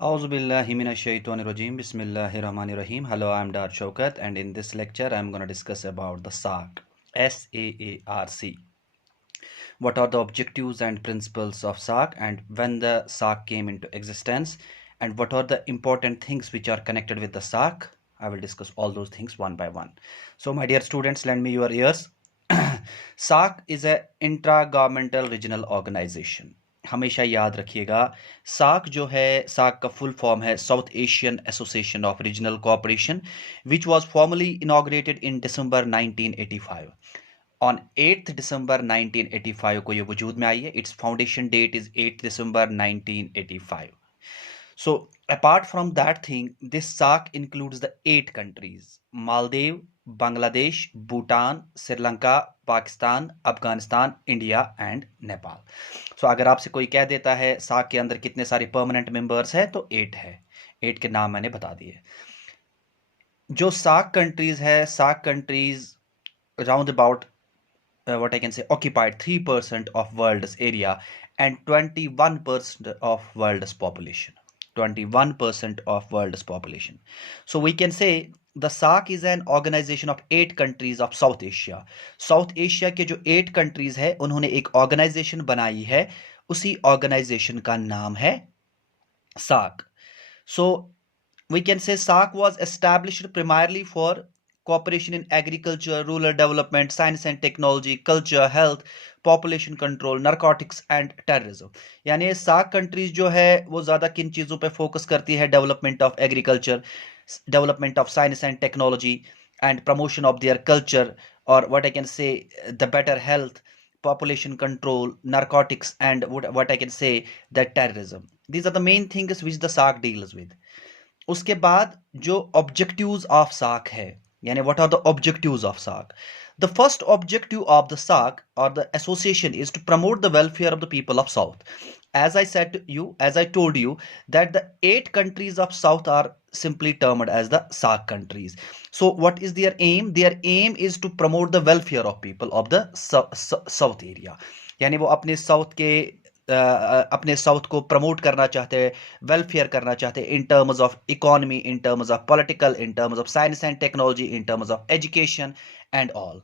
Auzubillahiminash-shaytanir-rajim. Bismillahir-rahmanir-rahim. Hello, I'm Dar Shaukat, and in this lecture, I'm going to discuss about the SAARC. SAARC. What are the objectives and principles of SAARC, and when the SAARC came into existence, and what are the important things which are connected with the SAARC? I will discuss all those things one by one. So, my dear students, lend me your ears. SAARC is a intra-governmental regional organization. हमेशा याद रखिएगा, साक जो है, साक का full form है south Asian association of regional cooperation, which was formally inaugurated in December 1985. On 8th December 1985 को ये वजूद में आई है. Its foundation date is 8th December 1985. So apart from that thing, this SAARC includes the 8 countries: Maldives, Bangladesh, Bhutan, Sri Lanka, Pakistan, Afghanistan, India and Nepal. So अगर आपसे कोई कह देता है SAARC के अंदर कितने सारे परमानेंट मेंबर्स है, तो 8 है. 8 के नाम मैंने बता दिए. जो SAARC कंट्रीज है, SAARC countries round about what I can say occupied 3% of world's area and 21% of world's population. 21% of world's population. So we can say the SAARC is an organization of 8 countries of South Asia. South Asia के जो 8 countries है, उन्होंने एक organization बनाई है. उसी organization का नाम है SAARC. So we can say SAARC was established primarily for cooperation in agriculture, rural development, science and technology, culture, health, population control, narcotics and terrorism. यानी सार्क कंट्रीज जो है वो ज़्यादा किन चीज़ों पे फोकस करती है? Development of agriculture, development of science and technology and promotion of their culture, और what I can say the better health, population control, narcotics, and what I can say that terrorism. These are the main things which the SAARC deals with. उसके बाद जो objectives of SAARC है, यानी what are the objectives of SAARC? The first objective of the SAARC or the association is to promote the welfare of the people of South. As I said to you, as I told you, that the 8 countries of South are simply termed as the SAARC countries. So what is their aim? Their aim is to promote the welfare of people of the South area. यानी वो अपने साउथ को promote करना चाहते हैं, वेलफेयर करना चाहते हैं, in terms of economy, in terms of political, in terms of science and technology, in terms of education and all.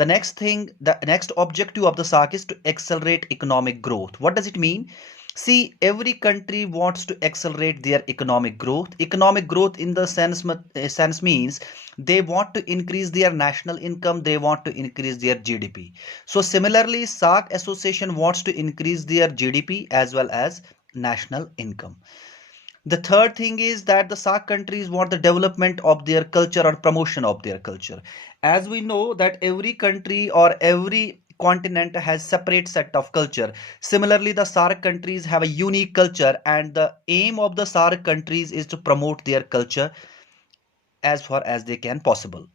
The next objective of the SAARC is to accelerate economic growth. What does it mean? See, every country wants to accelerate their economic growth. Economic growth in the sense means they want to increase their national income, they want to increase their GDP. So similarly, SAARC association wants to increase their GDP as well as national income. The third thing is that the SAARC countries want the development of their culture or promotion of their culture. As we know that every country or every continent has separate set of culture. Similarly, the SAARC countries have a unique culture, and the aim of the SAARC countries is to promote their culture as far as they can possible.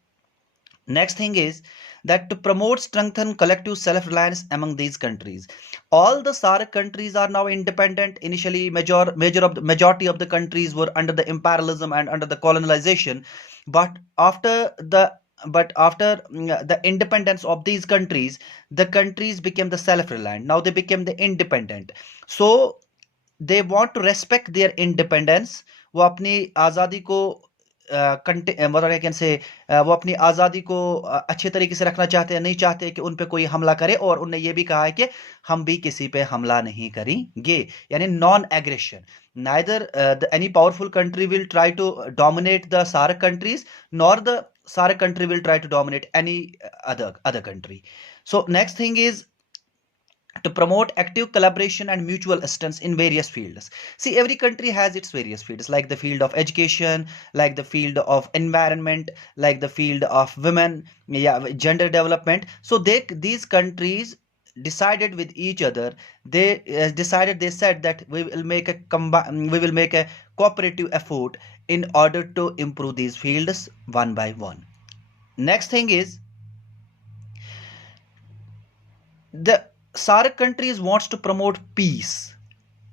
Next thing is that to promote, strengthen collective self-reliance among these countries. All the SAARC countries are now independent. Initially, majority of the countries were under the imperialism and under the colonization, but after the independence of these countries, the countries became the self-reliant. Now they became the independent. So they want to respect their independence. वो अपनी आज़ादी को वो अपनी आज़ादी को अच्छे तरीके से रखना चाहते हैं, नहीं चाहते कि उन पे कोई हमला करे, और उन्होंने ये भी कहा है कि हम भी किसी पे हमला नहीं करेंगे, यानी non aggression. neither any powerful country will try to dominate the SAARC countries, nor the SAARC country will try to dominate any other country. So next thing is to promote active collaboration and mutual assistance in various fields. See, every country has its various fields, like the field of education, like the field of environment, like the field of women, gender development. So these countries decided with each other. They said that we will make a cooperative effort in order to improve these fields one by one. Next thing is the SAARC countries wants to promote peace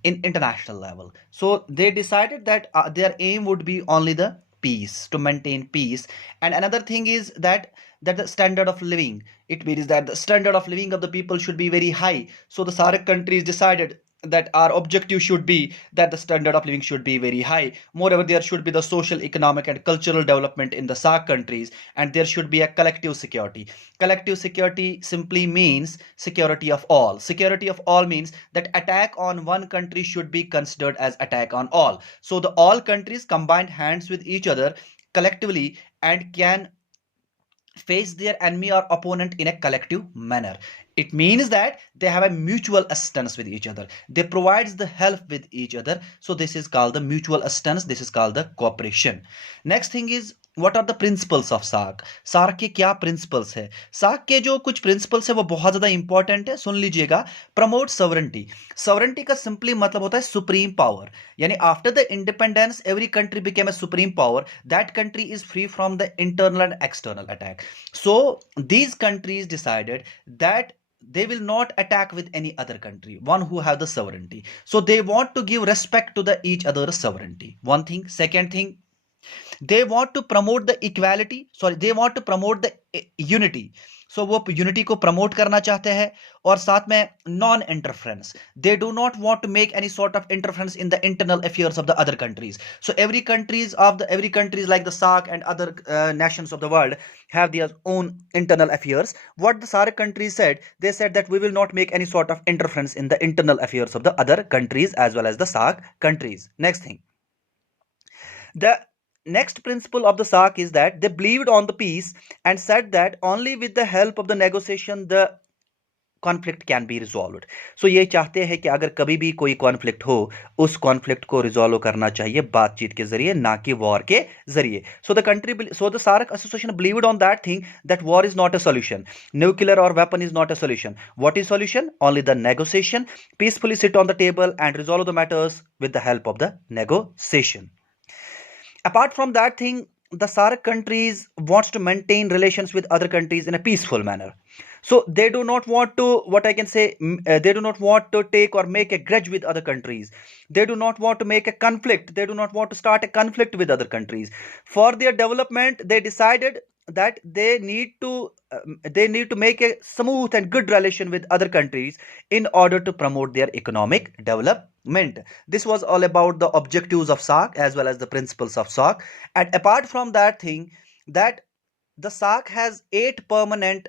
in international level. So they decided that their aim would be only the peace, to maintain peace. And another thing is that the standard of living, it means that the standard of living of the people should be very high. So the SAARC countries decided that our objective should be that the standard of living should be very high. Moreover, there should be the social, economic, and cultural development in the SAARC countries, and there should be a collective security. Collective security simply means security of all. Security of all means that attack on one country should be considered as attack on all. So the all countries combine hands with each other collectively and can face their enemy or opponent in a collective manner. It means that they have a mutual assistance with each other. They provides the help with each other. So this is called the mutual assistance. This is called the cooperation. Next thing is, what are the principles of SAARC? SAARC के क्या प्रिंसिपल्स है? सार्क के जो कुछ प्रिंसिपल्स है वो बहुत ज्यादा इंपॉर्टेंट है, सुन लीजिएगा. Promote sovereignty. सॉवरेंटी का सिंपली मतलब होता है सुप्रीम पावर. यानी after the independence every country became a supreme power. That country is free from the internal and external attack. So these countries decided that they will not attack with any other country, one who have the sovereignty. So they want to give respect to the each other's sovereignty. One thing. Second thing, they want to promote the equality, sorry, they want to promote the unity. So वो unity को promote करना चाहते हैं. और साथ में non interference. They do not want to make any sort of interference in the internal affairs of the other countries. So every countries like the SAARC and other nations of the world have their own internal affairs. What the SAARC countries said, they said that we will not make any sort of interference in the internal affairs of the other countries as well as the SAARC countries. Next thing, the next principle of the SAARC is that they believed on the peace and said that only with the help of the negotiation the conflict can be resolved. So ये चाहते हैं कि अगर कभी भी कोई कॉन्फ्लिक्ट हो, उस कॉन्फ्लिक्ट को रिजॉल्व करना चाहिए बातचीत के जरिए, ना कि वॉर के जरिए. So the SAARC association believed on that thing that war is not a solution, nuclear और weapon is not a solution. What is solution? Only the negotiation. Peacefully sit on the table and resolve the matters with the help of the negotiation. Apart from that thing, the SAARC countries wants to maintain relations with other countries in a peaceful manner. So they do not want to, what I can say, they do not want to take or make a grudge with other countries. They do not want to make a conflict. They do not want to start a conflict with other countries. For their development, they decided that they need to make a smooth and good relation with other countries in order to promote their economic development. This was all about the objectives of SAARC as well as the principles of SAARC. And apart from that thing, that the SAARC has 8 permanent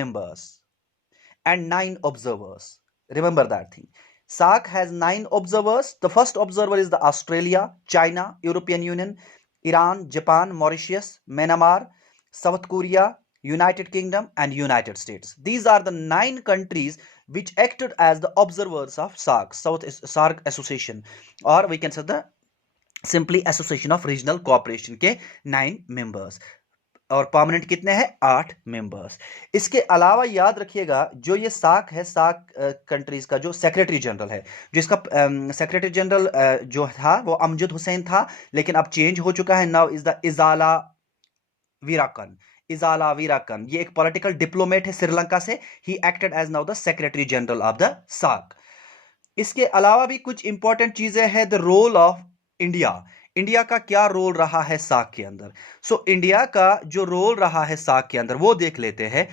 members and 9 observers. Remember that thing. SAARC has 9 observers. The first observer is the Australia, China, European Union, Iran, Japan, Mauritius, Myanmar, South Korea, United Kingdom, and United States. These are the 9 countries which acted as the observers of SAARC, SAARC Association, or we can say the simply Association of Regional Cooperation के 9 members. और परमानेंट कितने हैं? 8 मेंबर्स. इसके अलावा याद रखिएगा, जो ये सार्क है, सार्क कंट्रीज का जो सेक्रेटरी जनरल है, जिसका सेक्रेटरी जनरल जो था वो अमजद हुसैन था, लेकिन अब चेंज हो चुका है. Now is the Esala Weerakoon. Esala Weerakoon ये एक पॉलिटिकल डिप्लोमेट है श्रीलंका से. He acted as now the secretary general of the SAARC. इसके अलावा भी कुछ इंपॉर्टेंट चीजें हैं. The role of India. India का क्या रोल रहा है सार्क के अंदर? सो इंडिया का जो रोल रहा है सार्क के अंदर वो देख लेते हैं.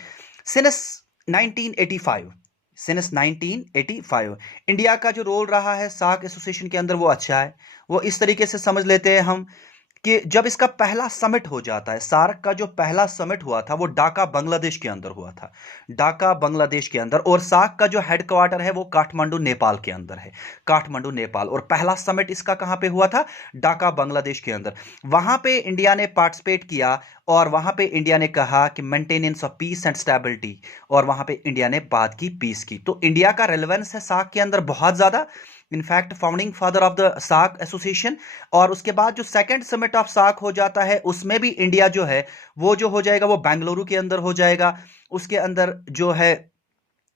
सिंस 1985 इंडिया का जो रोल रहा है सार्क एसोसिएशन के अंदर वो अच्छा है. वो इस तरीके से समझ लेते हैं हम कि जब इसका पहला समिट हो जाता है, सार्क का जो पहला समिट हुआ था वो ढाका बांग्लादेश के अंदर हुआ था. ढाका बांग्लादेश के अंदर. और सार्क का जो हेडक्वार्टर है वो काठमांडू नेपाल के अंदर है. काठमांडू नेपाल. और पहला समिट इसका कहां पे हुआ था? ढाका बांग्लादेश के अंदर. वहां पे इंडिया ने पार्टिसिपेट किया और वहां पे इंडिया ने कहा कि maintenance of peace and stability, और वहां पे इंडिया ने बात की पीस की. तो इंडिया का रेलेवेंस है सार्क के अंदर बहुत ज्यादा. In fact founding father of the SAARC association. और उसके बाद जो सेकंड समिट ऑफ सार्क हो जाता है उसमें भी इंडिया जो है वो जो हो जाएगा वो बेंगलुरु के अंदर हो जाएगा. उसके अंदर जो है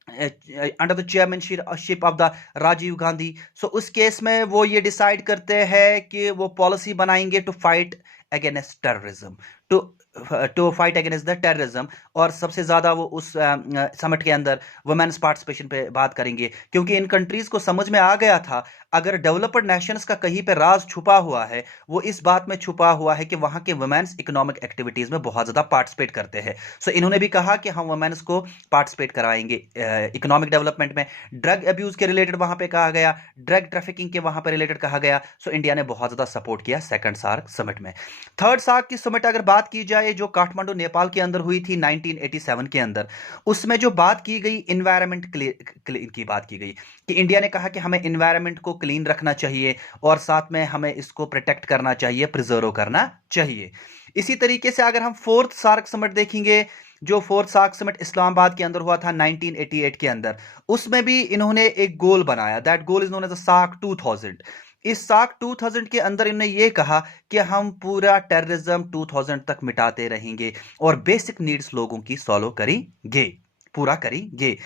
under the chairmanship of the Rajiv Gandhi. So उस केस में वो ये डिसाइड करते हैं कि वो पॉलिसी बनाएंगे to fight against terrorism, to fight against the terrorism, और सबसे ज़्यादा वो उस समिट के अंदर वुमेन्स पार्टिसिपेशन पे बात करेंगे, क्योंकि इन कंट्रीज़ को समझ में आ गया था अगर डेवलप्ड नेशंस का कहीं पे राज छुपा हुआ है, वो इस बात में छुपा हुआ है कि वहाँ के वुमेन्स इकोनॉमिक एक्टिविटीज़ में बहुत ज़्यादा पार्टिसिपेट करते हैं। सो इन्होंने भी कहा कि हम वुमेन्स को पार्टिसिपेट कराएंगे इकोनॉमिक डेवलपमेंट में। ड्रग अब्यूज़ के रिलेटेड वहाँ पे कहा गया, ड्रग ट्रैफिकिंग के वहाँ पे रिलेटेड कहा गया। सो इंडिया ने बहुत ज़्यादा सपोर्ट किया सेकंड सार्क समिट में। थर्ड सार्क की समिट अगर बात की जाए जो काठमांडू नेपाल के अंदर हुई थी 1987 के अंदर, उसमें जो बात की गई इन्वायरमेंट क्लीन की बात की गई कि इंडिया ने कहा कि हमें इन्वायरमेंट को क्लीन रखना चाहिए और साथ में हमें इसको प्रोटेक्ट करना चाहिए, प्रिजर्व करना चाहिए। इसी तरीके से अगर हम फोर्थ सार्क समिट देखेंगे, जो फोर्थ सार्क समिट इस्लामाबाद के अंदर हुआ था 1988 के अंदर, उसमें भी इन्होंने एक गोल बनाया, that goal is known as the SAARC 2000। इस सार्क 2000 के अंदर इन्होंने ये कहा कि हम पूरा टेररिज्म 2000 तक मिटाते रहेंगे और बेसिक नीड्स लोगों की सॉल्व करेंगे, पूरा करेंगे।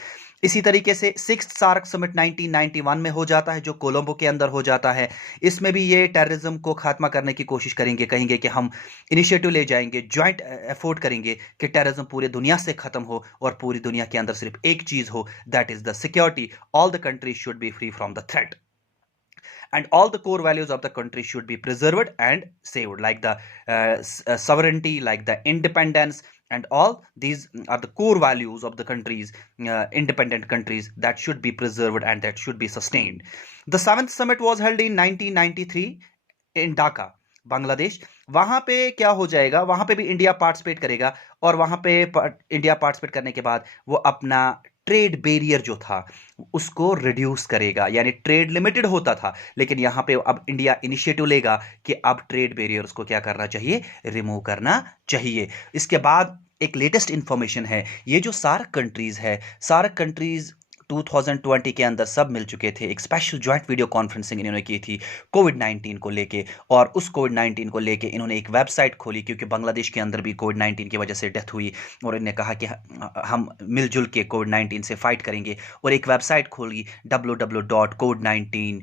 इसी तरीके से सिक्स्थ सार्क समिट 1991 में हो जाता है, जो कोलंबो के अंदर हो जाता है। इसमें भी ये टेररिज्म को खात्मा करने की कोशिश करेंगे, कहेंगे कि हम इनिशिएटिव ले जाएंगे, ज्वाइंट एफोर्ट करेंगे कि टेररिज्म पूरी दुनिया से खत्म हो और पूरी दुनिया के अंदर सिर्फ एक चीज हो, that is the security. All the countries should be free from the threat and all the core values of the country should be preserved and saved, like the sovereignty, like the independence, and all these are the core values of the countries, independent countries, that should be preserved and that should be sustained. The seventh summit was held in 1993 in Dhaka, Bangladesh. वहां पे क्या हो जाएगा, वहां पे भी India participate करेगा और वहां पे इंडिया पार्टिसिपेट करने के बाद वो अपना ट्रेड बैरियर जो था उसको रिड्यूस करेगा, यानी ट्रेड लिमिटेड होता था, लेकिन यहां पे अब इंडिया इनिशिएटिव लेगा कि अब ट्रेड बैरियर्स को क्या करना चाहिए, रिमूव करना चाहिए। इसके बाद एक लेटेस्ट इंफॉर्मेशन है, ये जो सार्क कंट्रीज है, सार्क कंट्रीज 2020 के अंदर सब मिल चुके थे, एक स्पेशल ज्वाइंट वीडियो कॉन्फ्रेंसिंग इन्होंने की थी कोविड-19 को लेके, और उस कोविड-19 को लेके इन्होंने एक वेबसाइट खोली, क्योंकि बांग्लादेश के अंदर भी कोविड-19 की वजह से डेथ हुई, और इन्होंने कहा कि हम मिलजुल के कोविड-19 से फाइट करेंगे, और एक वेबसाइट खोली www.covid19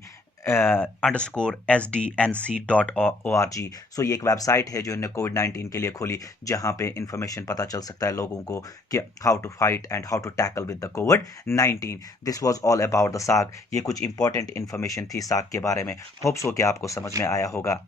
_sdnc.org। सो ये एक वेबसाइट है जो इन्होंने कोविड-19 के लिए खोली, जहां पे इंफॉर्मेशन पता चल सकता है लोगों को कि how to fight and how to tackle with the कोविड-19। This was all about the SAARC. ये कुछ इंपॉर्टेंट इंफॉर्मेशन थी सार्क के बारे में, होप्स हो कि आपको समझ में आया होगा।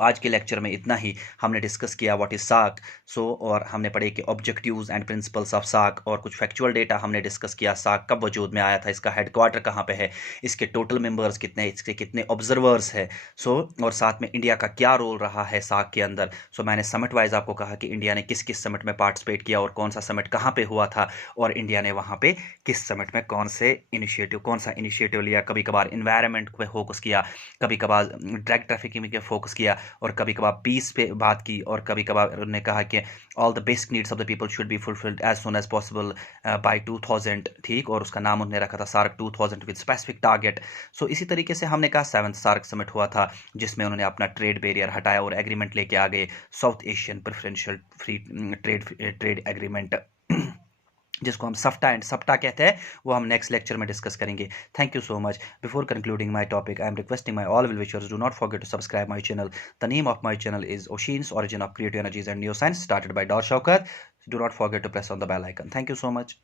आज के लेक्चर में इतना ही। हमने डिस्कस किया व्हाट इज सार्क, और हमने पढ़े कि objectives and principles of SAARC, और कुछ फैक्चुअल डेटा हमने डिस्कस किया। सार्क कब वजूद में आया था, इसका हेडक्वार्टर कहाँ पे है, इसके टोटल मेंबर्स कितने, इसके कितने ऑब्जर्वर्स है, और साथ में इंडिया का क्या रोल रहा है सार्क के अंदर। मैंने समिट वाइज आपको कहा कि इंडिया ने किस किस समिट में पार्टिसिपेट किया और कौन सा समिट कहाँ पे हुआ था, और इंडिया ने वहाँ पे किस समिट में कौन सा इनिशिएटिव लिया। कभी कभार इन्वायरमेंट पे फोकस किया, कभी कभार ड्रग ट्रैफिकिंग पे फोकस किया, और कभी कभार पीस पे बात की, और कभी कभार उन्होंने कहा कि all the basic needs of the people should be fulfilled as soon as possible by 2000, ठीक, और उसका नाम उन्होंने रखा था सार्क 2000 विद स्पेसिफिक टारगेट। इसी तरीके से हमने कहा सेवंथ सार्क समिट हुआ था, जिसमें उन्होंने अपना ट्रेड बैरियर हटाया और एग्रीमेंट लेके आ गए, South Asian preferential free trade agreement, जिसको हम सफ्टा कहते हैं, वो हम नेक्स्ट लेक्चर में डिस्कस करेंगे। Thank you so much. Before concluding my topic, I am requesting my all wishers, do not forget to subscribe my channel. The name of my channel is oceans, origin of creative energies and neuroscience, started by Dr. Shaukat. Do not forget to press on the bell icon. Thank you so much.